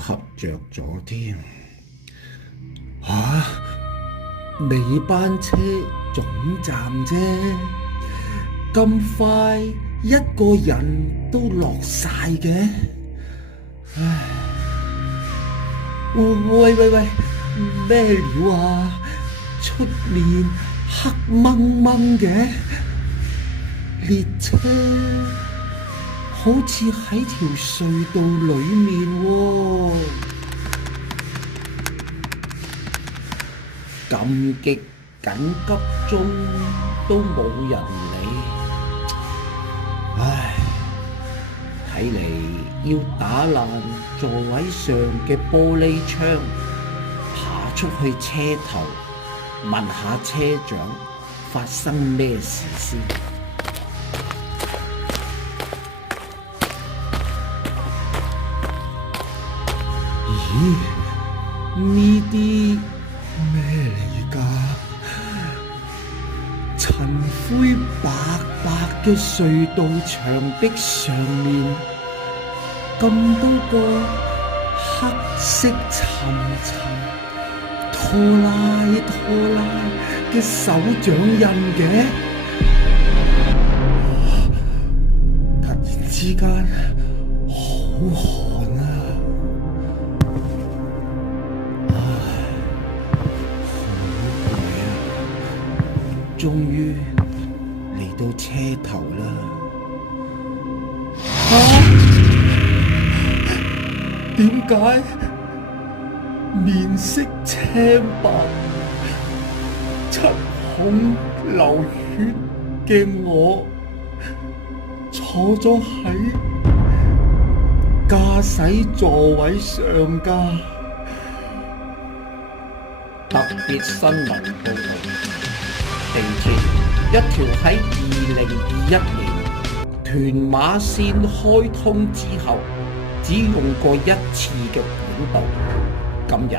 瞌着咗添。尾班車總站啫，咁快一個人都落晒嘅。唉，喂，咩料啊？出面黑掹掹嘅，列車好似喺條隧道裏面喎。咁極緊急中都冇人理，唉，睇嚟要打爛座位上嘅玻璃窗，爬出去車頭問下車長發生咩事先。咦？呢啲咩嚟㗎？塵灰白白嘅隧道牆壁上面，咁多個黑色沉沉、拖拉嘅手掌印嘅。突然之間好寒啊！終於嚟到車頭啦！點解面色青白、七孔流血嘅我坐咗喺駕駛座位上㗎？特別新聞報道。地鐵一條喺2021年屯馬線開通之後只用過一次嘅管道，今日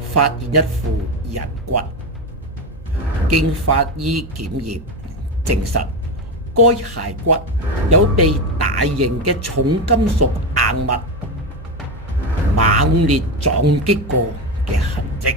發現一副人骨。經法醫檢驗證實，該骸骨有被大型嘅重金屬硬物猛烈撞擊過嘅痕跡。